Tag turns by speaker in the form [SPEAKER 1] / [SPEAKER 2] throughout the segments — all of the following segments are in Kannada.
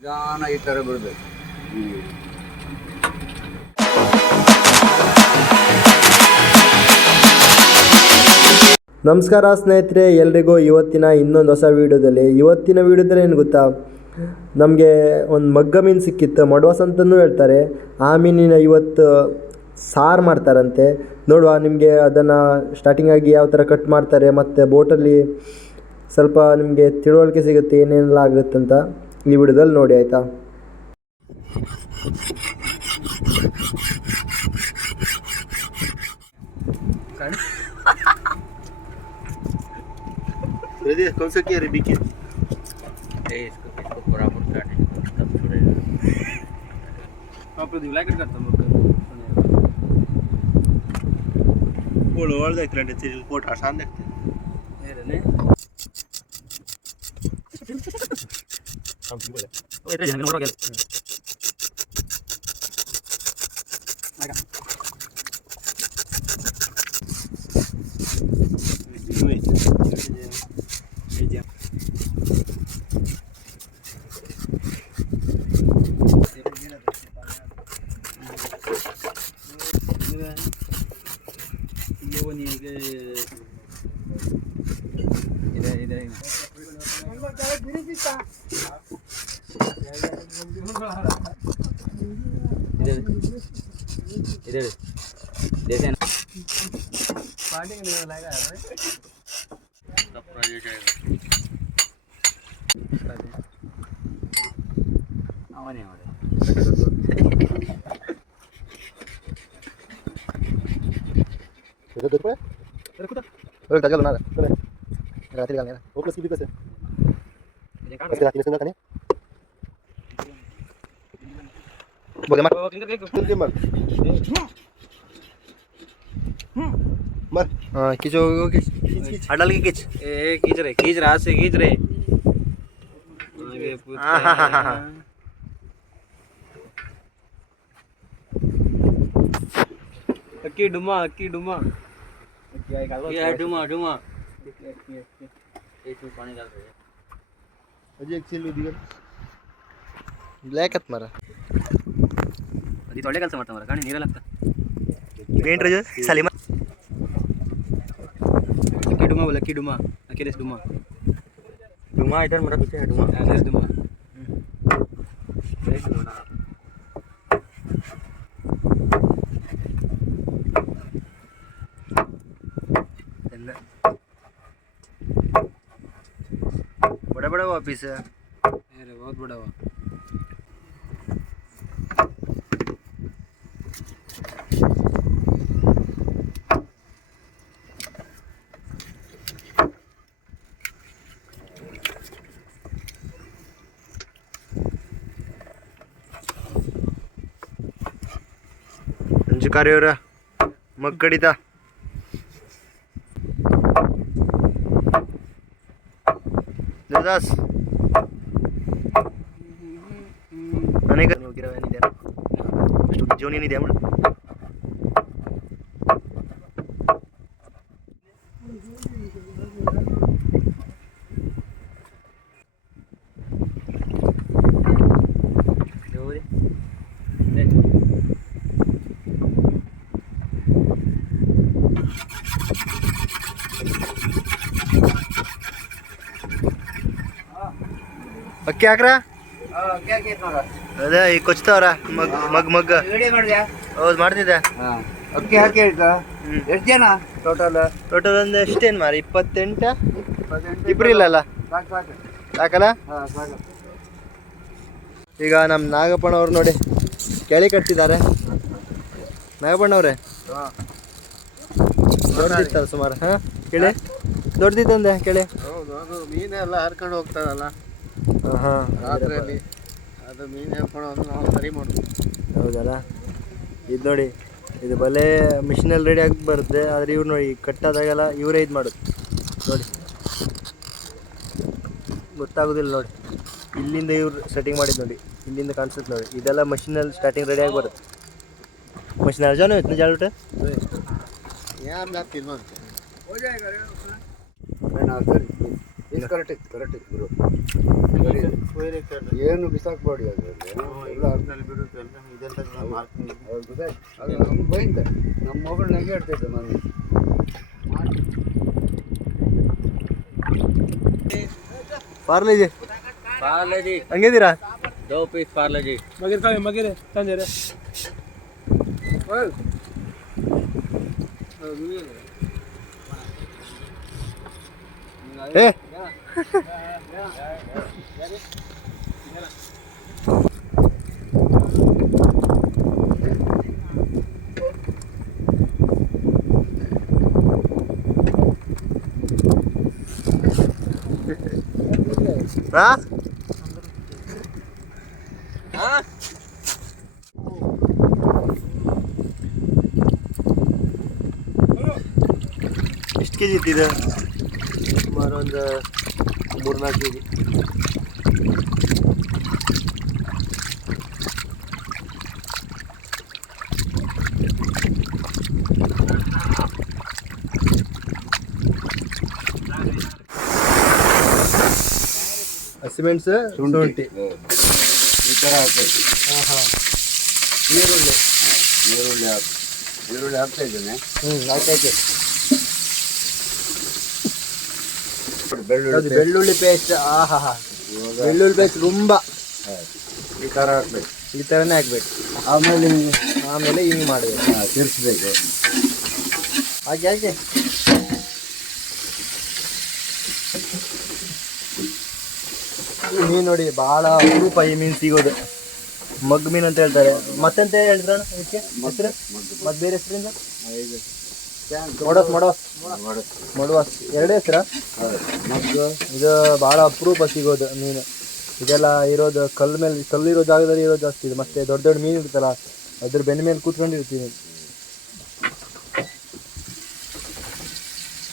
[SPEAKER 1] ನಿಧಾನ ಈ ಥರ ಬಿಡಬೇಕು.
[SPEAKER 2] ನಮಸ್ಕಾರ ಸ್ನೇಹಿತರೆ ಎಲ್ರಿಗೂ ಇವತ್ತಿನ ಇನ್ನೊಂದು ಹೊಸ ವೀಡಿಯೋದಲ್ಲಿ. ಇವತ್ತಿನ ವೀಡಿಯೋದಲ್ಲಿ ಏನು ಗೊತ್ತಾ? ನಮಗೆ ಒಂದು ಮಗ್ಗ ಮೀನು ಸಿಕ್ಕಿತ್ತು. ಮಡ್ವಾಸ್ ಅಂತಲೂ ಹೇಳ್ತಾರೆ. ಆ ಮೀನಿನ ಇವತ್ತು ಸಾರು ಮಾಡ್ತಾರಂತೆ. ನೋಡುವ ನಿಮಗೆ ಅದನ್ನು ಸ್ಟಾರ್ಟಿಂಗಾಗಿ ಯಾವ ಥರ ಕಟ್ ಮಾಡ್ತಾರೆ ಮತ್ತು ಬೋಟಲ್ಲಿ ಸ್ವಲ್ಪ ನಿಮಗೆ ತಿಳುವಳಿಕೆ ಸಿಗುತ್ತೆ ಏನೇನೆಲ್ಲ ಅಂತ ಈ ವಿಡಿಯೋದಲ್ಲಿ ನೋಡಿ ಆಯಿತಾ?
[SPEAKER 1] కోళ్ళు వాళ్ళు దగ్గరండి తిరిగి కోట ఆశాన్ దగ్గర Thank you. सा किया रिबी के
[SPEAKER 3] इसको इसको बराबर काटने तब छोड़ेगा
[SPEAKER 1] बोलो और देख रहे थे बोले मर के
[SPEAKER 3] मर मर
[SPEAKER 2] हाँ खींचो खींच खींच हडल की खींच
[SPEAKER 3] ए खींच रहे खींच रहा से खींच रहे अक्की डुमा अक्की डुमा ये है डुमा डुमा इसमें पानी डाल दे
[SPEAKER 1] अजय एक सील दिया
[SPEAKER 2] ब्लैक हत मारा
[SPEAKER 3] ಅದು ಒಳ್ಳೆ ಕೆಲಸ ಮಾಡ್ತಾ ಮರ ಕಾಣಿ ನೀರೆಲ್ಲ ಆಗ್ತಾ
[SPEAKER 2] ಪೇಂಟ್ ರಜು ಸಲಿಮ
[SPEAKER 3] ಅಕ್ಕಿ ಡುಮಾ ಬೋಲ ಅಕ್ಕಿ ಡುಮಾ ಅಕ್ಕಿಲೇಸ್ ಡುಮಾ
[SPEAKER 2] ಡುಮಾ ಐಟನ್ ಮರ ಬಿಟ್ಟೆ ಡುಮಾ
[SPEAKER 3] ಅಕ್ಕಿಲೇಸ್ ಡುಮಾ
[SPEAKER 2] बड़ा बड़ा ऑफिस है
[SPEAKER 3] अरे बहुत बड़ा हुआ
[SPEAKER 2] ಅಂಜುಕಾರಿ ಅವರ ಮಗ್ ಕಡಿತ ದೇವದಾಸ್ ಹೋಗಿರೋ ಏನಿದೆ ಅಷ್ಟು ಜೋನ್ ಏನಿದೆ ಅಮ್ಮ ಅಕ್ಕಿ ಹಾಕ್ರ? ಅದೇ ಈಗ ಕೊಚ್ತಾವ್ರ? ಮಗ್ ಮಗ್ ಮಗ್. ಹೌದು ಮಾಡ್ತಿದ್ದೆ.
[SPEAKER 1] ಅಕ್ಕಿ ಹಾಕಿ ಹೇಳ್ತಾ ಎಷ್ಟು ಜನ? ಟೋಟಲ್
[SPEAKER 2] ಟೋಟಲ್ ಒಂದು ಎಷ್ಟೇನು ಮಾರಿ ಇಪ್ಪತ್ತೆಂಟ? ಇಬ್ರು ಇಲ್ಲಲ್ಲ
[SPEAKER 1] ಸಾಕು ಸಾಕು.
[SPEAKER 2] ಸಾಕಲ್ಲ?
[SPEAKER 1] ಈಗ ನಮ್
[SPEAKER 2] ಈಗ ನಮ್ಮ ನಾಗಪ್ಪನವ್ರು ನೋಡಿ ಕೆಳಿ ಕಟ್ತಿದ್ದಾರೆ ನಾಗಪ್ಪಣ್ಣವ್ರೆ
[SPEAKER 1] ಹಾಂ.
[SPEAKER 2] ದೊಡ್ಡದಿತ್ತಲ್ಲ ಸುಮಾರು ಹಾಂ? ಕೇಳಿ? ದೊಡ್ಡದಿತ್ತಂದೆ ಕೇಳಿ?
[SPEAKER 1] ಮೀನೆಲ್ಲ ಹರ್ಕೊಂಡು ಹೋಗ್ತಾರಲ್ಲ. ರಾತ್ರಿಯಲ್ಲಿ ಅದು ಮೀನು ಹೇಳ್ಕೊಳ್ಳೋದು ನಾವು ಸರಿ ಮಾಡೋದು
[SPEAKER 2] ಹೌದಲ್ಲ ಇದು ನೋಡಿ ಇದು ಬಲೆ ಮಿಷಿನಲ್ಲಿ ರೆಡಿ ಆಗಿ ಬರುತ್ತೆ ಆದರೆ ಇವ್ರು ನೋಡಿ ಕಟ್ಟಾದಾಗೆಲ್ಲ ಇವರೇ ಇದು ಮಾಡೋದು ನೋಡಿ ಗೊತ್ತಾಗೋದಿಲ್ಲ ನೋಡಿ ಇಲ್ಲಿಂದ ಇವ್ರು ಸೆಟ್ಟಿಂಗ್ ಮಾಡಿದ್ದು ನೋಡಿ ಇಲ್ಲಿಂದ ಕಾಣಿಸುತ್ತೆ ನೋಡಿ ಇದೆಲ್ಲ ಮಷಿನಲ್ಲಿ ಸ್ಟಾರ್ಟಿಂಗ್ ರೆಡಿ ಆಗಿ ಬರುತ್ತೆ ಮಷಿನ್ ಅರ್ಜಾನು ಇತ್ತು ಜಾಲ್ಬಿಟ್ಟೆ
[SPEAKER 4] ಯಾರು
[SPEAKER 5] ಇದು ಕರೆಕ್ಟ್ ಇತ್ತು ಕರೆಕ್ಟ್ ಇತ್ತು ಗುರು ಏನು ಬಿಸಾಕ್ಬೇಡಿ ಅದರಲ್ಲಿ ಎಲ್ಲ ಹೌದು. ಅದು. ನಮ್ಗೆ ಬೈಂತ ನಮ್ಮ ಮಗಳು ನಂಗೆ ಹೇಳ್ತಿದ್ದೆ ನಾನು
[SPEAKER 2] ಪಾರ್ಲೇಜಿ.
[SPEAKER 3] ಪಾರ್ಲೇಜಿ.
[SPEAKER 2] ಹಂಗಿದ್ದೀರಾ?
[SPEAKER 3] ದೋ ಪೀಸ್ ಪಾರ್ಲೆಜಿ.
[SPEAKER 2] ಏ ಹಾ ಎಷ್ಟು ಕೆ ಜಿ ಇಟ್ಟಿದೆ ಸುಮಾರು ಒಂದು ಮೂರ್ನಾಲ್ಕು ಕೆ ಜಿ ಹಸಿಮೆಣಸು ಶುಂಠಿ
[SPEAKER 5] ಈ ಥರ ಹಾಕ್ಬೇಕು
[SPEAKER 2] ಹಾಂ ಹಾಂ ಈರುಳ್ಳಿ
[SPEAKER 5] ಈರುಳ್ಳಿ ಹಾಕಿ ಈರುಳ್ಳಿ ಹಾಕ್ತಾ ಇದ್ದೇನೆ
[SPEAKER 2] ಹ್ಞೂ ಆಯ್ತಾಯ್ತು
[SPEAKER 5] ಬೆಳ್ಳುಳ್ಳಿ
[SPEAKER 2] ಬೆಳ್ಳುಳ್ಳಿ ಪೇಸ್ಟ್ ಆಹಾ. ಹಾ ಬೆಳ್ಳುಳ್ಳಿ ಪೇಸ್ಟ್ ತುಂಬಾ
[SPEAKER 5] ಈ ಥರ ಹಾಕ್ಬೇಕು.
[SPEAKER 2] ಈ ಥರನೇ ಹಾಕ್ಬೇಕು.
[SPEAKER 5] ಆಮೇಲೆ
[SPEAKER 2] ಆಮೇಲೆ ಹಿಂಗೆ ಮಾಡಬೇಕು.
[SPEAKER 5] ಹಾಂ ತಿರ್ಸ್ಬೇಕು.
[SPEAKER 2] ಹಾಗೆ ಹಾಗೆ. ಮೀನು ನೋಡಿ ಭಾಳ ಅಪರೂಪ ಈ ಮೀನು ಸಿಗೋದು. ಮಗ್ ಮೀನು ಅಂತ ಹೇಳ್ತಾರೆ. ಮತ್ತೆಂತ ಹೇಳ್ತಾರಣ ಇದಕ್ಕೆ? ಹೆಸರು? ಮತ್ತೆ ಬೇರೆ ಹೆಸರಿಂದ? ಮೊಡಸ್ ಮೊಡಸ್. ಮೊಡವಾಸ್ ಎರಡೇ ಹೆಸರ
[SPEAKER 5] ಮತ್ತು
[SPEAKER 2] ಇದು ಭಾಳ ಅಪರೂಪ ಸಿಗೋದು ಮೀನು. ಇದೆಲ್ಲ ಇರೋದು ಕಲ್ಲು ಮೇಲೆ ಕಲ್ಲಿರೋ ಜಾಗದಲ್ಲಿ ಇರೋದು ಜಾಸ್ತಿ ಇದೆ. ಮತ್ತೆ ದೊಡ್ಡ ದೊಡ್ಡ ಮೀನು ಇರುತ್ತಲ್ಲ ಅದ್ರ ಬೆನ್ನ ಮೇಲೆ ಕೂತ್ಕೊಂಡಿರ್ತೀನಿ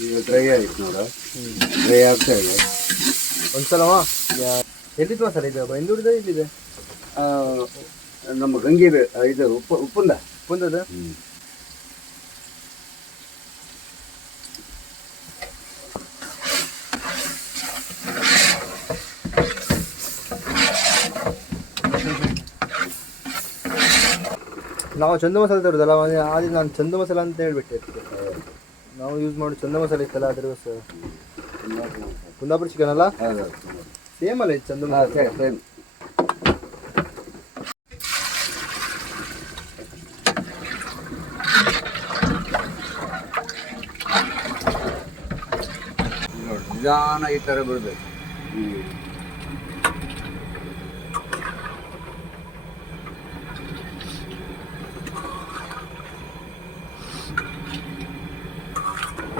[SPEAKER 5] ಒಂದ್ಸಲವಾ ಡ್ರೈ ಆಯ್ತು ನೋಡ. ಡ್ರೈ ಆಗ್ತಾ ಇದೆ
[SPEAKER 2] ಒಂದ್ಸಲವ ಸರ್ ಇದು? ಬೆಂದೂರಿದೆ ಇಲ್ಲಿದೆ
[SPEAKER 5] ನಮ್ಮ ಗಂಗೆ ಇದು ಉಪ್ಪು ಉಪ್ಪುಂದ.
[SPEAKER 2] ಬಂದದ ನಾವು ಚಂದ ಮಸಾಲೆ ತರೋದಲ್ಲ ಅದೇ ನಾನು ಚಂದ ಮಸಾಲೆ ಅಂತ ಹೇಳ್ಬಿಟ್ಟೆ. ನಾವು ಯೂಸ್ ಮಾಡೋ ಚಂದ ಮಸಾಲೆ ಇತ್ತಲ್ಲ ಅದ್ರ ಕುಂದಾಪುರ ಚಿಕನ್ ಅಲ್ಲ ಸೇಮ್ ಅಲ್ಲ ಇದು ಚಂದ ಮಸಾಲೆ
[SPEAKER 5] ಸೇಮ್ ನಿಧಾನ ಈ ಥರ ಬಿಡಬೇಕು.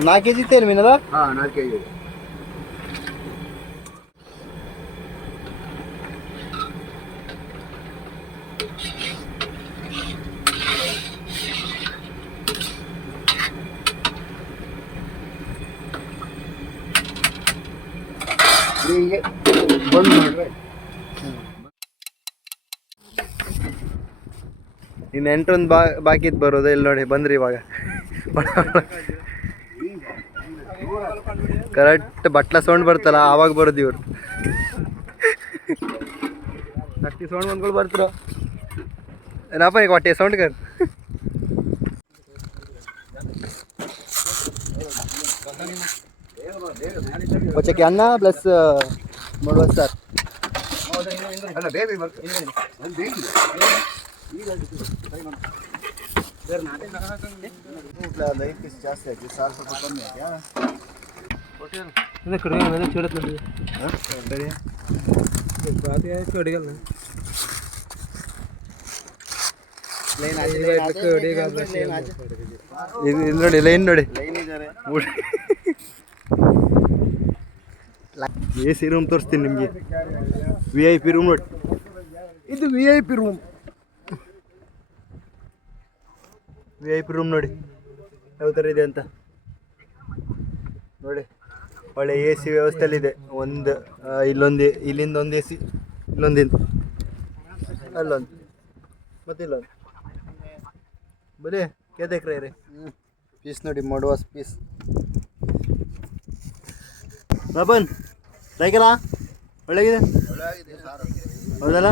[SPEAKER 2] ನಾಲ್ಕು ಕೆ ಜಿ ಇತ್ತೇನು ಮೀನಲ್ಲ
[SPEAKER 5] ಹಾಂ ನಾಲ್ಕು ಕೆ ಜಿ ಹೀಗೆ ಬಂದು ನೋಡ್ರೆ
[SPEAKER 2] ಇನ್ನು ಎಂಟೊಂದು ಬಾ ಬಾಕಿ ಇತ್ತು ಬರೋದು ಇಲ್ಲಿ ನೋಡಿ ಬಂದ್ರಿ ಇವಾಗ ಕರೆಕ್ಟ್ ಬಟ್ಲ ಸೌಂಡ್ ಬರ್ತಲ್ಲ ಆವಾಗ ಬರೋದು ಇವ್ರು. ಅಷ್ಟು ಸೌಂಡ್ ಬಂದ್ಗಳು ಬರ್ತಿರೋ. ಏನಪ್ಪ ಈಗ ಹೊಟ್ಟೆ ಸೌಂಡ್ ಕರ್ ಕೊಚ್ಚಕ್ಕೆ ಅನ್ನ ಪ್ಲಸ್ ಮಾಡುವ ಸರ್.
[SPEAKER 5] ಅಲ್ಲ ಬೇಬಿ ಬರ್ತದೆ. ಅದು ಜಾಸ್ತಿ ಆಯ್ತು ಸಾರು ಸ್ವಲ್ಪ ಕಮ್ಮಿ ಆಯ್ತಾ?
[SPEAKER 2] ಇದು ಇದು ನೋಡಿ ಲೈನ್ ನೋಡಿ. ಎ ಸಿ ರೂಮ್ ತೋರಿಸ್ತೀನಿ ನಿಮಗೆ. ವಿ ಐ ಪಿ ರೂಮ್ ನೋಡಿ. ಇದು V I P room V I P room ನೋಡಿ. ಯಾವ ಥರ ಇದೆ ಅಂತ? ನೋಡಿ. ಒಳ್ಳೆ ಎ ಸಿ ವ್ಯವಸ್ಥೆಯಲ್ಲಿದೆ. ಒಂದು ಇಲ್ಲೊಂದು ಇಲ್ಲಿಂದ ಒಂದು ಎ ಸಿ ಇಲ್ಲೊಂದು ಅಲ್ಲೊಂದು. ಮತ್ತೆ ಇಲ್ಲೊಂದು. ಬರೀ ಕೇದಕ್ರೆ ರೀ ಪೀಸ್ ನೋಡಿ ಮಾಡುವ ಪೀಸ್ ರಬನ್ ಲೈಕಲ್ಲ ಒಳ್ಳೆಗಿದೆ? ಹೌದಲ್ಲ?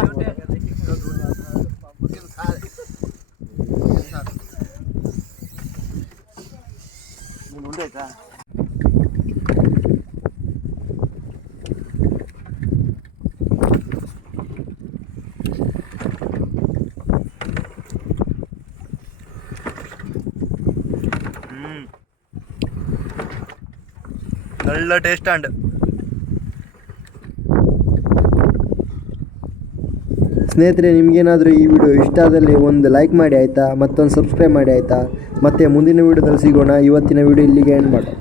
[SPEAKER 1] ಒಳ್ಳೆ ಟೇಸ್ಟ್ ಅಂಡ್
[SPEAKER 2] ಸ್ನೇಹಿತರೆ, ನಿಮಗೇನಾದರೂ ಈ ವಿಡಿಯೋ ಇಷ್ಟ ಆದಲ್ಲಿ ಒಂದು ಲೈಕ್ ಮಾಡಿ ಆಯಿತಾ? ಮತ್ತೊಂದು ಸಬ್ಸ್ಕ್ರೈಬ್ ಮಾಡಿ ಆಯಿತಾ? ಮತ್ತೆ ಮುಂದಿನ ವಿಡಿಯೋದಲ್ಲಿ ಸಿಗೋಣ. ಇವತ್ತಿನ ವಿಡಿಯೋ ಇಲ್ಲಿಗೆ ಎಂಡ್ ಮಾಡೋಣ